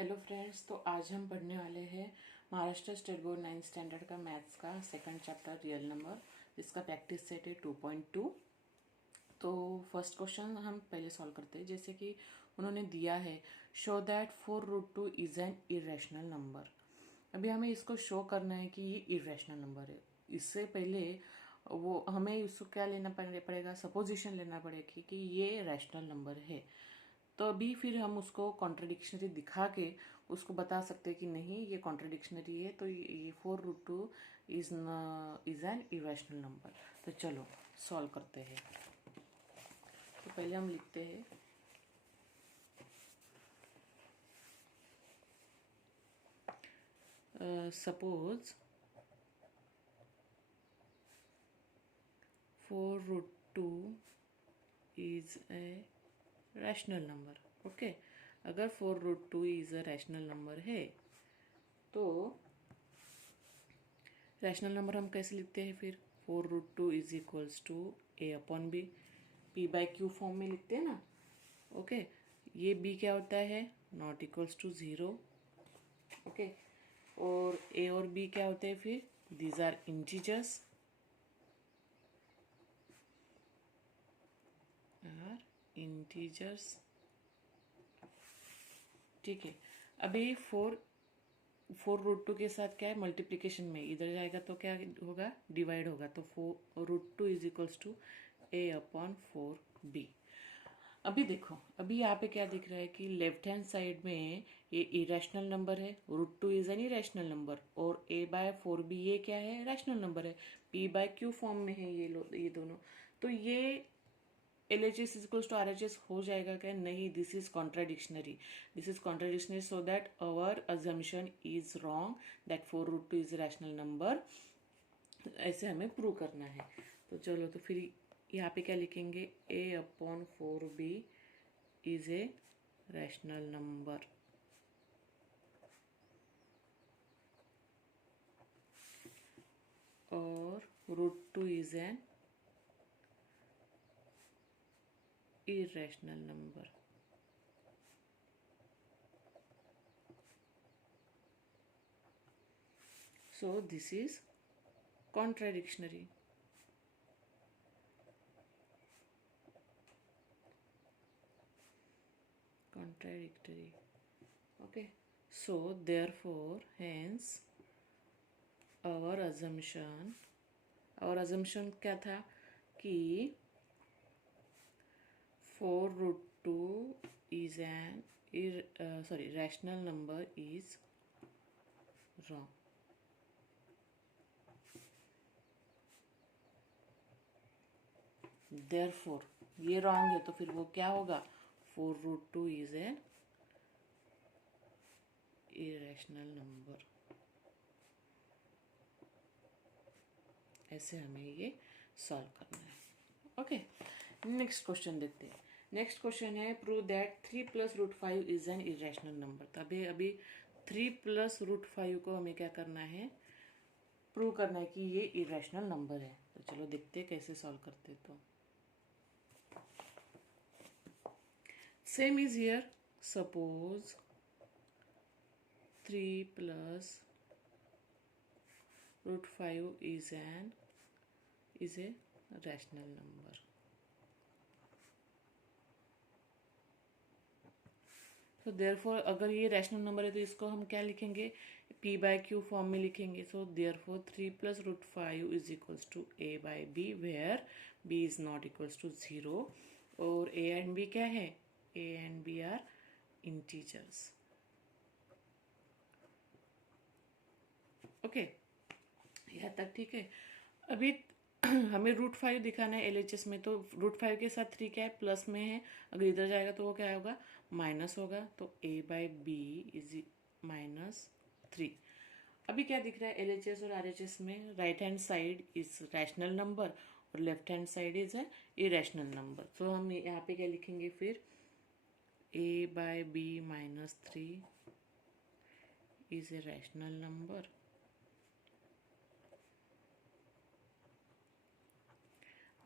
Hello friends, तो आज हम पढ़ने वाले हैं Maharashtra state board 9th standard का मैथ्स का सेकंड चैप्टर रियल नंबर, जिसका प्रैक्टिस सेट है 2.2। तो फर्स्ट क्वेश्चन हम पहले सॉल्व करते हैं। जैसे कि उन्होंने दिया है, show that 4√2 is an irrational number. अभी हमें इसको शो करना है कि ये इरेशनल नंबर है। इससे पहले वो हमें इसको क्या लेना पड़ेगा, सपोजिशन लेना पड़ेगा कि ये रैशनल नंबर है। तो अभी फिर हम उसको कॉन्ट्रडिक्शनरी दिखा के उसको बता सकते हैं कि नहीं, ये कॉन्ट्रडिक्शनरी है, तो ये 4√2 इज एन इरेशनल नंबर। तो चलो सॉल्व करते हैं। तो पहले हम लिखते हैं suppose 4√2 is a rational number. Okay, अगर 4√2 इज अ रैशनल नंबर है तो रैशनल नंबर हम कैसे लिखते हैं फिर? 4√2 is equals to a/b, p/q form में लिखते हैं ना। ओके, ये b क्या होता है? Not equals to 0। ओके, और a और b क्या होते हैं फिर? दीज आर इंटीजर्स, ठीक है। अभी 4√2 के साथ क्या है? मल्टीप्लीकेशन में इधर जाएगा तो क्या होगा? डिवाइड होगा। तो 4√2 इज इक्वल्स टू a/4b। अभी देखो, अभी यहाँ पे क्या दिख रहा है कि लेफ्ट हैंड साइड में ये इरेशनल नंबर है, √2 इज एन इरेशनल नंबर, और a/4b ये क्या है? रैशनल नंबर है। p/q फॉर्म में है ये दोनों। तो ये LHS is equals to RHS हो जाएगा क्या? नहीं, this is contradictory. This is contradictory, so that our assumption is wrong that 4√2 is rational number. ऐसे हमें प्रूव करना है। तो चलो, तो फिर यहाँ पे क्या लिखेंगे? a/4b is a rational number, और √2 is an irrational number। So this is contradictory। Okay, so therefore hence our assumption क्या था कि 4√2 is an rational number is wrong। therefore ये रॉन्ग है, तो फिर वो क्या होगा? 4√2 is an irrational number। ऐसे हमें ये सॉल्व करना है। ओके, नेक्स्ट क्वेश्चन देखते हैं। नेक्स्ट क्वेश्चन है, prove that 3 + √5 is an irrational number. तभी अभी 3 + √5 को हमें क्या करना है? प्रूव करना है कि ये इरेशनल नंबर है। तो चलो देखते हैं कैसे सॉल्व करते। तो same is here, suppose 3 + √5 is a rational number। तो देयरफॉर अगर ये रैशनल नंबर है तो इसको हम क्या लिखेंगे? p/q फॉर्म में लिखेंगे। So therefore 3 + √5 is equals to a/b, where b is not equals to 0, और a एंड b क्या है? a and b are integers. Okay, यहाँ तक ठीक है। अभी हमें √5 दिखाना है LHS में, तो √5 के साथ 3 क्या है? प्लस में है। अगर इधर जाएगा तो वो क्या होगा? माइनस होगा। तो a/b इज -3। अभी क्या दिख रहा है LHS और RHS में? Right hand side is rational number और left hand side is a irrational number. तो हम यहाँ पे क्या लिखेंगे फिर? a/b -3 is a rational number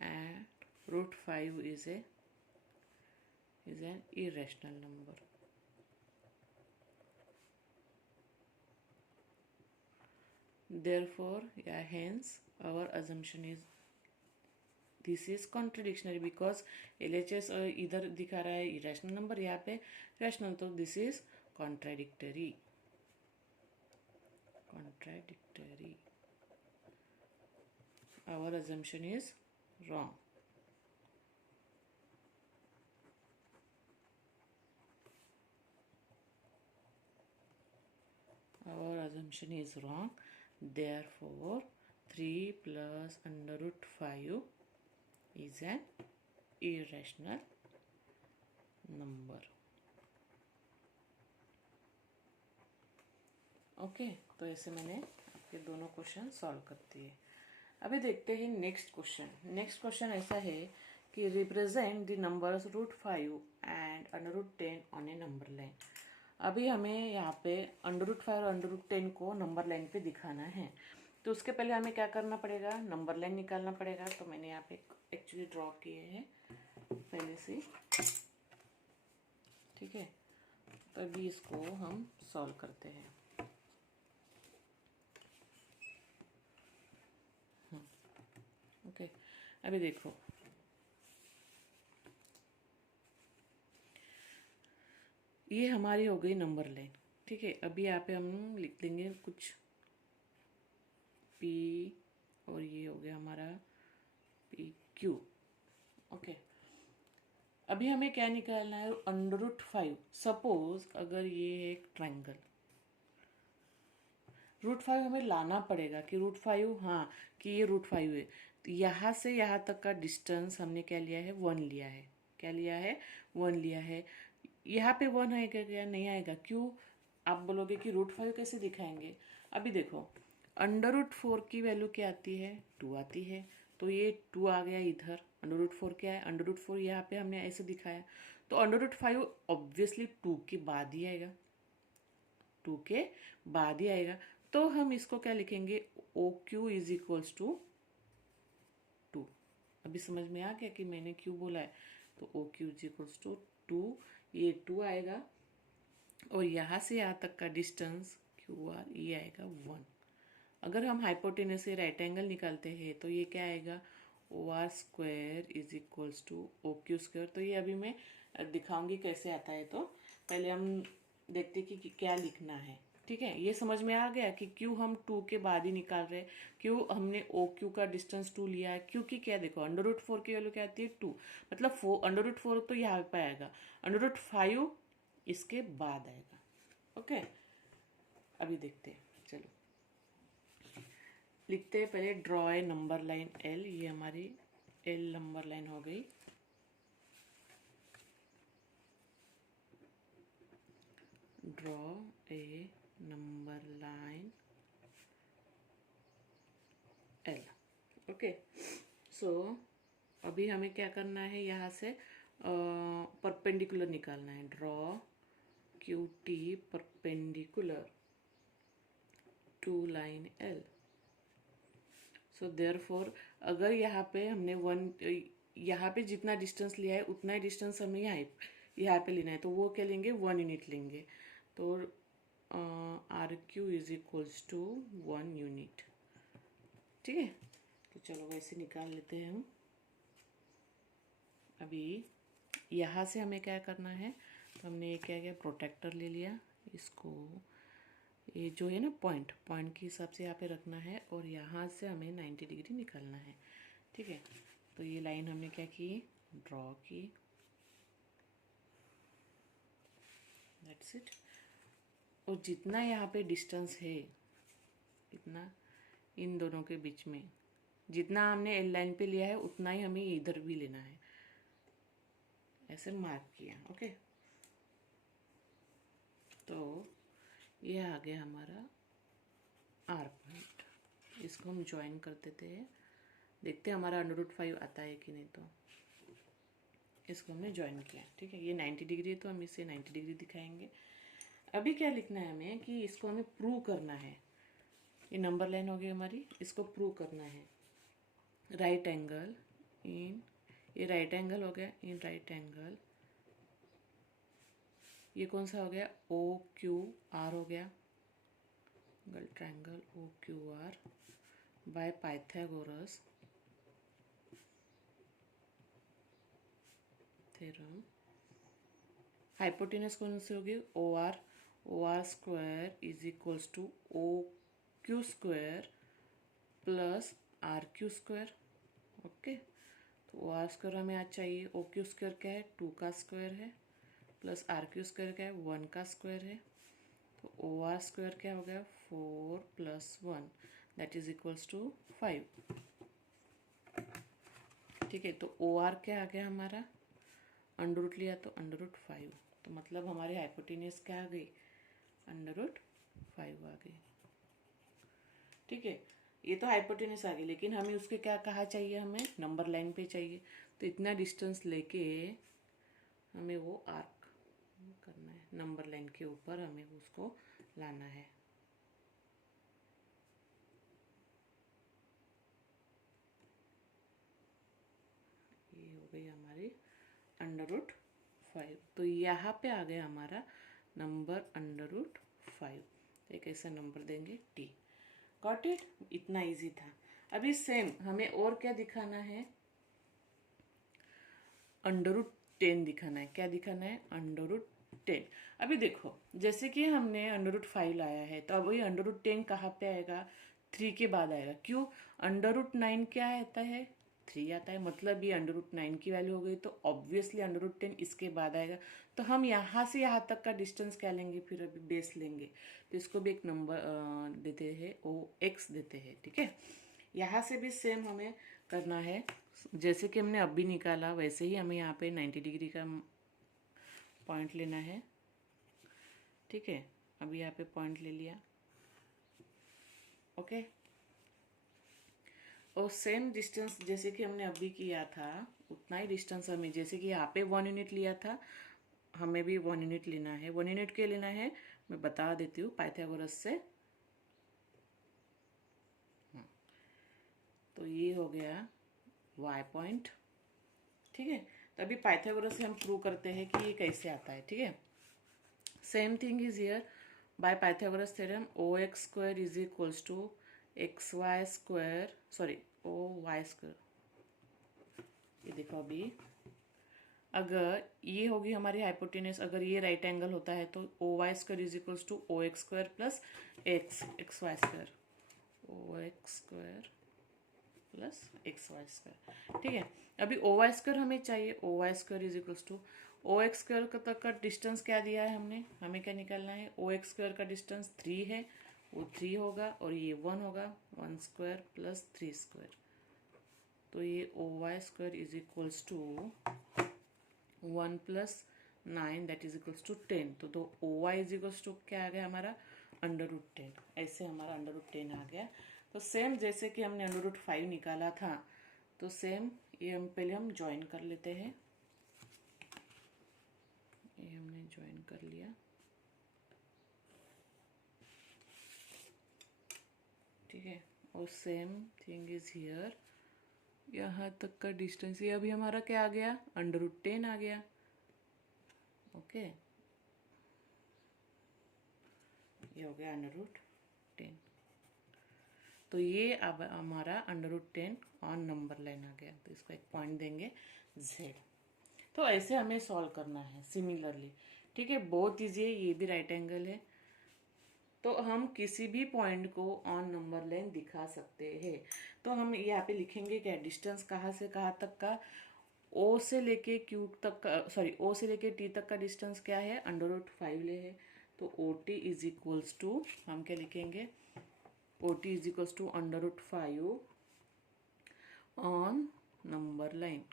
and √5 is an irrational number। therefore या hence our assumption is this is contradictory because LHS इधर दिखा रहा है irrational number, यहाँ पे rational, तो this is contradictory. Our assumption is wrong. Our assumption is wrong. Therefore, 3 plus under root 5 is an irrational number. Okay तो ऐसे मैंने आपके दोनों क्वेश्चन सॉल्व कर दिए. अभी देखते हैं नेक्स्ट क्वेश्चन. नेक्स्ट क्वेश्चन ऐसा है कि represent the numbers √5 and √10 on A number line. अभी हमें यहाँ पे √5 और √10 को नंबर लाइन पे दिखाना है. तो उसके पहले हमें क्या करना पड़ेगा, नंबर लाइन निकालना पड़ेगा. तो मैंने यहाँ पे एक्चुअली ड्रॉ किए हैं पहले से, ठीक है. तो अभी इसको हम सॉल्व करते हैं. ओके अभी देखो, ये हमारी हो गई नंबर लाइन, ठीक है. अभी यहाँ पे हम लिख देंगे कुछ P और ये हो गया हमारा PQ. ओके अभी हमें क्या निकालना है, √5. सपोज अगर ये है एक ट्रायंगल, √5 हमें लाना पड़ेगा कि √5, हाँ कि ये √5 है. तो यहाँ से यहाँ तक का डिस्टेंस हमने क्या लिया है, 1 लिया है. क्या लिया है, 1 लिया है. यहाँ पे 1 आएगा क्या, नहीं आएगा. क्यों, आप बोलोगे कि √5 कैसे दिखाएंगे. अभी देखो √4 की वैल्यू क्या आती है, 2 आती है. तो ये 2 आ गया इधर. √4 क्या है, √4 यहाँ पे हमने ऐसे दिखाया. तो √5 ऑब्वियसली 2 के बाद ही आएगा, 2 के बाद ही आएगा. तो हम इसको क्या लिखेंगे, OQ इज इक्वल्स टू 2. अभी समझ में आ गया कि मैंने क्यों बोला है. तो OQ इज इक्वल्स टू 2, ये 2 आएगा और यहाँ से यहाँ तक का डिस्टेंस QR ये आएगा 1. अगर हम हाइपोटेनस से राइट एंगल निकालते हैं तो ये क्या आएगा, OR² is equals to OQ². तो ये अभी मैं दिखाऊंगी कैसे आता है. तो पहले हम देखते कि क्या लिखना है, ठीक है. ये समझ में आ गया कि क्यों हम 2 के बाद ही निकाल रहे हैं, क्यों हमने OQ का डिस्टेंस 2 लिया है. क्योंकि क्या देखो, √4 की वैल्यू क्या आती है, 2. मतलब √4 तो यहाँ पे आएगा, √5 इसके बाद आएगा. ओके अभी देखते हैं, चलो लिखते हैं. पहले draw a number line L. ये हमारी L नंबर लाइन हो गई. Draw a number line L. Okay so अभी हमें क्या करना है, यहाँ से परपेंडिकुलर निकालना है. Draw QT perpendicular to line L. So therefore अगर यहाँ पे हमने 1, यहाँ पे जितना डिस्टेंस लिया है उतना ही डिस्टेंस हमें यहाँ पे लेना है. तो वो क्या लेंगे, 1 यूनिट लेंगे. तो RQ is equals to 1 unit, ठीक है. तो चलो वैसे निकाल लेते हैं हम. अभी यहाँ से हमें क्या करना है, तो हमने ये क्या किया, प्रोटेक्टर ले लिया. इसको ये जो है ना पॉइंट के हिसाब से यहाँ पे रखना है और यहाँ से हमें 90 डिग्री निकालना है, ठीक है. तो ये लाइन हमने क्या की, ड्रॉ की. That's it. और जितना यहाँ पे डिस्टेंस है, इतना इन दोनों के बीच में जितना हमने L लाइन पे लिया है उतना ही हमें इधर भी लेना है. ऐसे मार्क किया. ओके तो ये आ गया हमारा R पॉइंट. इसको हम ज्वाइन कर देते हैं. देखते हैं हमारा √5 आता है कि नहीं. तो इसको हमने ज्वाइन किया, ठीक है. ये 90 डिग्री है तो हम इसे 90 डिग्री दिखाएंगे. अभी क्या लिखना है हमें कि इसको हमें प्रूव करना है. ये नंबर लाइन हो गई हमारी, इसको प्रूव करना है. राइट एंगल इन, ये राइट एंगल हो गया, इन राइट एंगल. ये कौन सा हो गया, OQR हो गया. Triangle O Q R by Pythagoras theorem. Hypotenuse कौन सी होगी? O R square is equals to O Q square plus R Q square. Okay, तो ओ आर स्क्वायर हमें आज चाहिए। ओ क्यू स्क्वायर क्या है? 2 का स्क्वायर है, प्लस आर क्यू स्क्वायर क्या है? 1 का स्क्वायर है। तो ओ आर स्क्वायर क्या हो गया? 4 + 1 दैट इज इक्वल्स टू 5। ठीक है, तो ओ आर क्या आ गया हमारा? अंडर रूट लिया तो अंडर रूट 5, तो मतलब हमारी हाइपोटेन्यूज क्या आ गई? अंडर रूट 5 आ गई। ठीक है, ये तो हाइपोटेन्यूज आ गई, लेकिन हमें उसके क्या कहा चाहिए? हमें नंबर लाइन पे चाहिए। तो इतना डिस्टेंस लेके हमें वो आर्क करना है, नंबर लाइन के ऊपर हमें उसको लाना है। ये हो गई हमारी अंडर रूट 5। तो यहाँ पे आ गया हमारा नंबर अंडर रूट 5। एक ऐसा नंबर देंगे t। Got it? इतना इजी था। अभी सेम हमें और क्या दिखाना है? अंडर रूट 10 दिखाना है। क्या दिखाना है? Under root 10। अभी देखो, जैसे कि हमने अंडर रूट 5 लाया है, तो अब वही अंडर रूट 10 कहाँ पे आएगा? 3 के बाद आएगा। क्यों? अंडर रूट 9 क्या आता है? 3 आता है, मतलब ये अंडर रूट 9 की वैल्यू हो गई, तो ऑब्वियसली अंडर रूट 10 इसके बाद आएगा। तो हम यहाँ से यहाँ तक का डिस्टेंस क्या लेंगे? फिर अभी बेस लेंगे, तो इसको भी एक नंबर देते हैं, ओ एक्स देते हैं। ठीक है, यहाँ से भी सेम हमें करना है। जैसे कि हमने अभी निकाला, वैसे ही हमें यहाँ पे 90 डिग्री का पॉइंट लेना है। ठीक है, अभी यहाँ पे पॉइंट ले लिया। ओके, और सेम डिस्टेंस जैसे कि हमने अभी किया था, उतना ही डिस्टेंस हमें, जैसे कि यहाँ पे 1 यूनिट लिया था, हमें भी 1 यूनिट लेना है। 1 यूनिट के लेना है, मैं बता देती हूँ पाइथागोरस से। तो ये हो गया y पॉइंट। ठीक है, तो अभी पाइथागोरस से हम प्रूव करते हैं कि ये कैसे आता है। ठीक है, same thing is here. By Pythagoras theorem O X square is equals to X Y square, sorry O Y square. ये देखो, अभी अगर ये होगी हमारी हाइपोटेनस, अगर ये राइट एंगल होता है तो O Y square is equals to O X square plus X Y square, O X square plus X Y square. ठीक है, अभी ओ वाई स्क्वायर हमें चाहिए। O Y square is equals to O X square तक का distance क्या दिया है हमने, हमें क्या निकालना है? ओ एक्स स्क्वायर का डिस्टेंस 3 है, वो 3 होगा, और ये 1 होगा, 1 स्क्वायर प्लस 3 स्क्वायर। तो ये O Y square is equals to 1 + 9 that is equals to 10। तो O Y is equals to क्या आ गया हमारा? Under root 10। ऐसे हमारा अंडर रूट 10 आ गया। तो सेम जैसे कि हमने अंडर रूट 5 निकाला था, तो सेम ये हम पहले हम ज्वाइन कर लेते हैं। ये हमने ज्वाइन कर लिया। ठीक है, और सेम थिंग इज हियर। यहाँ तक का डिस्टेंस, ये अभी हमारा क्या आ गया? अंडर रूट 10 आ गया। ओके, ये हो गया अंडर रूट 10। तो ये अब हमारा under root 10 on number line आ गया, तो इसको एक पॉइंट देंगे z। तो ऐसे हमें सॉल्व करना है सिमिलरली। ठीक है, बहुत ईजी है, ये भी राइट एंगल है, तो हम किसी भी पॉइंट को ऑन नंबर लाइन दिखा सकते हैं। तो हम यहाँ पे लिखेंगे क्या? डिस्टेंस कहाँ से कहाँ तक का? ओ से लेके क्यू तक का, सॉरी ओ से लेके टी तक का डिस्टेंस क्या है? अंडर रूट 5 ले है। तो O T is equals to, हम क्या लिखेंगे? O T is equals to under root 5 on number line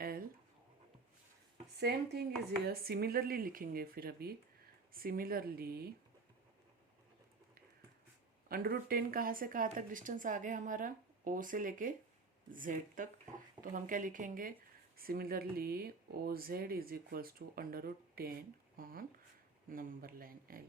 L। Same thing is here, similarly लिखेंगे फिर अभी। सिमिलरली अंडर रूट 10 कहाँ से कहाँ तक डिस्टेंस आ गया हमारा? O से लेके Z तक। तो हम क्या लिखेंगे? Similarly O Z is equals to under root 10 on number line L।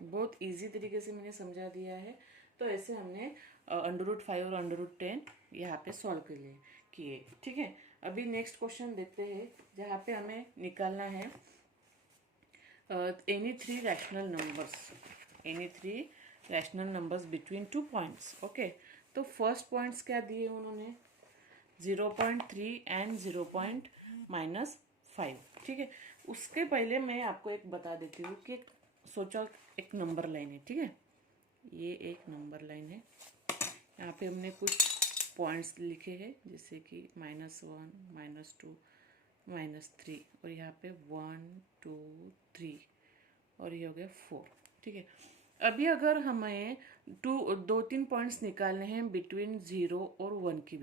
बहुत इजी तरीके से मैंने समझा दिया है। तो ऐसे हमने अंडर रूट 5 और अंडर रूट 10 यहाँ पे सॉल्व कर लिए किए। ठीक है, अभी नेक्स्ट क्वेश्चन देखते हैं, जहाँ पे हमें निकालना है any three rational numbers between 2 points. Okay, तो फर्स्ट पॉइंट्स क्या दिए उन्होंने, 0.3 एंड 0.-5। ठीक है, उसके पहले मैं आपको एक बता देती हूँ कि सोचो एक नंबर लाइन है। ठीक है, ये एक नंबर लाइन है, यहाँ पे हमने कुछ पॉइंट्स लिखे हैं जैसे कि -1, -2, -3, और यहाँ पे 1 2 3 और ये हो गया 4। ठीक है, अभी अगर हमें 2-3 पॉइंट्स निकालने हैं बिटवीन 0 और 1 के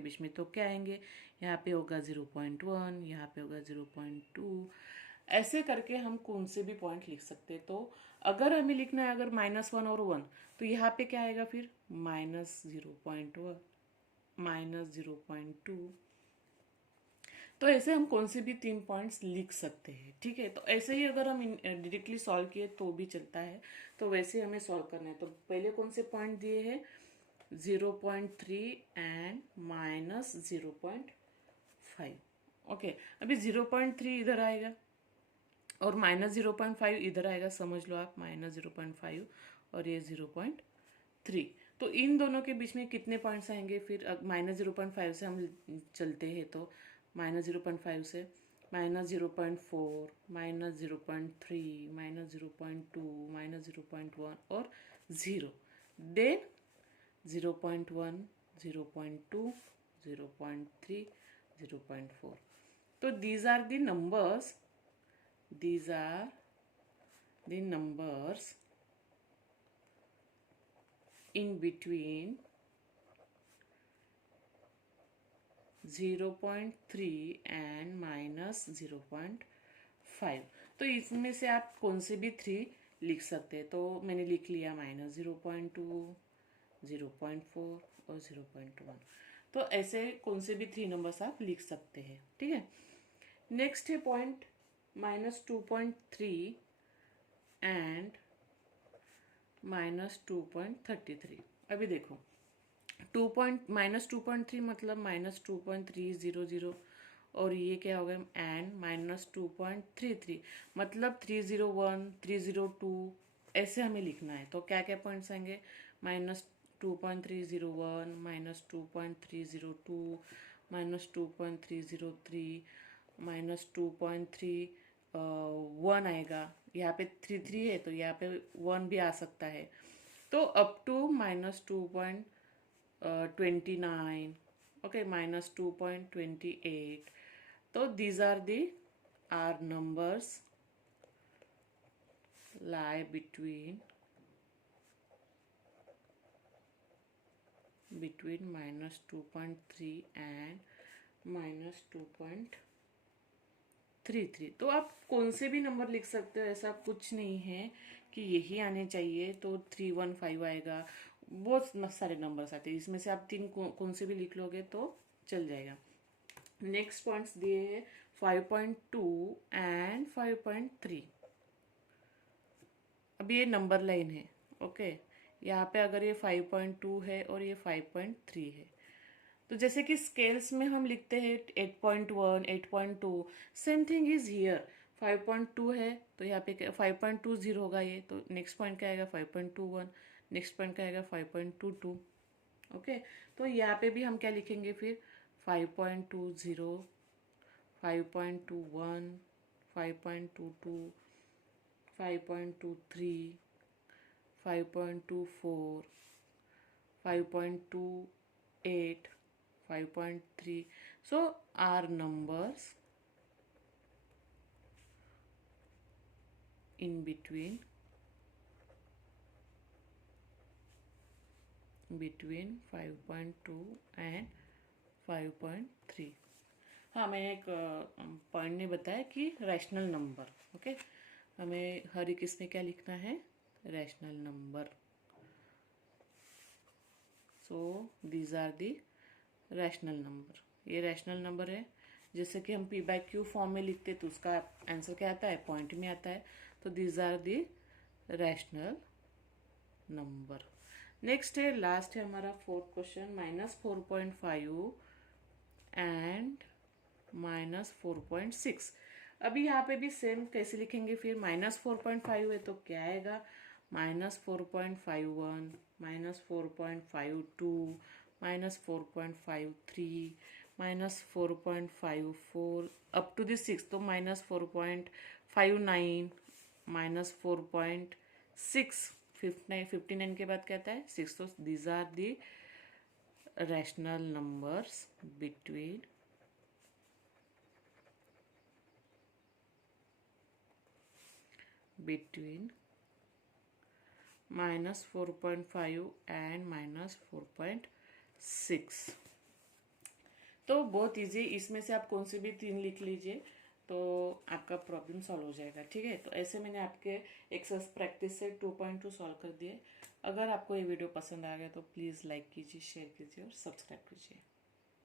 बीच में, तो क्या आएंगे, यहाँ पे होगा 0.1, यहाँ पे होगा 0.2, ऐसे करके हम कौन से भी पॉइंट लिख सकते हैं। तो अगर हमें लिखना है अगर -1 और 1, तो यहाँ पे क्या आएगा फिर -0.1, -0.2। तो ऐसे हम कौन से भी 3 पॉइंट्स लिख सकते हैं। ठीक है, तो ऐसे ही अगर हम डायरेक्टली सॉल्व किए तो भी चलता है, तो वैसे हमें सॉल्व करना है। तो पहले कौन से पॉइंट दिए हैं, 0.3 एंड -0.5। ओके, अभी 0.3 इधर आएगा और -0.5 इधर आएगा, समझ लो आप, -0.5 और ये 0.3। तो इन दोनों के बीच में कितने पॉइंट्स आएंगे फिर, -0.5 से हम चलते हैं तो -0.5 से -0.4, -0.3, -0.2, -0.1 और 0, देन 0.1, 0.2, 0.3, 0.4। तो these are the numbers in between 0.3 and -0.5। तो इसमें से आप कौन से भी 3 लिख सकते हैं। तो मैंने लिख लिया -0.2, 0.4 और 0.1। तो ऐसे कौन से भी 3 नंबर्स आप लिख सकते हैं। ठीक है, नेक्स्ट है पॉइंट -2.3 एंड -2.33। अभी देखो, -2.3 मतलब -2.300, और ये क्या हो गया, एंड -2.33 मतलब 301, 302, ऐसे हमें लिखना है। तो क्या क्या पॉइंट्स आएंगे, -2.301, -2.302, -2.303, -2.31 आएगा। यहाँ पे 33 है तो यहाँ पे 1 भी आ सकता है। तो अप टू -2.29, okay, -2.28। तो these are the our numbers lie between -2.3 and -2.33। तो आप कौन से भी नंबर लिख सकते हो, ऐसा कुछ नहीं है कि यही आने चाहिए तो 315 आएगा। बहुत सारे नंबर्स आते हैं, इसमें से आप 3 कौन से भी लिख लोगे तो चल जाएगा। नेक्स्ट पॉइंट्स दिए हैं 5.2 एंड 5.3। अभी ये नंबर लाइन है। ओके, यहाँ पे अगर ये 5.2 है और ये 5.3 है, तो जैसे कि स्केल्स में हम लिखते हैं 8.1, 8.2, सेम थिंग इज हियर। 5.2 है तो यहाँ पे 5.20 होगा ये, तो नेक्स्ट पॉइंट क्या आएगा 5.21, नेक्स्ट पॉइंट क्या आएगा 5.22। ओके, तो यहाँ पे भी हम क्या लिखेंगे फिर 5.20, 5.21, 5.22, 5.23, 5.24, 5.28, 5.3। So our numbers in between 5.2 and 5.3। हाँ, मैंने एक पॉइंट ने बताया कि रैशनल नंबर। ओके, हमें हर एक इसमें क्या लिखना है, rational number. So these are the rational number. ये रैशनल नंबर है, जैसे कि हम P/Q फॉर्म में लिखते तो उसका आंसर क्या आता है, पॉइंट में आता है। तो these are the rational number. Next है, लास्ट है हमारा 4th क्वेश्चन, -4.5 एंड -4.6। अभी यहाँ पे भी सेम कैसे लिखेंगे फिर, -4.5 है तो क्या आएगा, -4.51, -4.52, -4.53, -4.54 अप टू द 6, तो -4.59, -4.6, 59 के बाद क्या आता है 6, तो these are the rational numbers between -4.5 and -4.6। तो बहुत इजी, इसमें से आप कौन से भी 3 लिख लीजिए तो आपका प्रॉब्लम सॉल्व हो जाएगा। ठीक है, तो ऐसे मैंने आपके एक्सरसाइज प्रैक्टिस से 2.2 सॉल्व कर दिए। अगर आपको ये वीडियो पसंद आ गया तो प्लीज़ लाइक कीजिए, शेयर कीजिए और सब्सक्राइब कीजिए।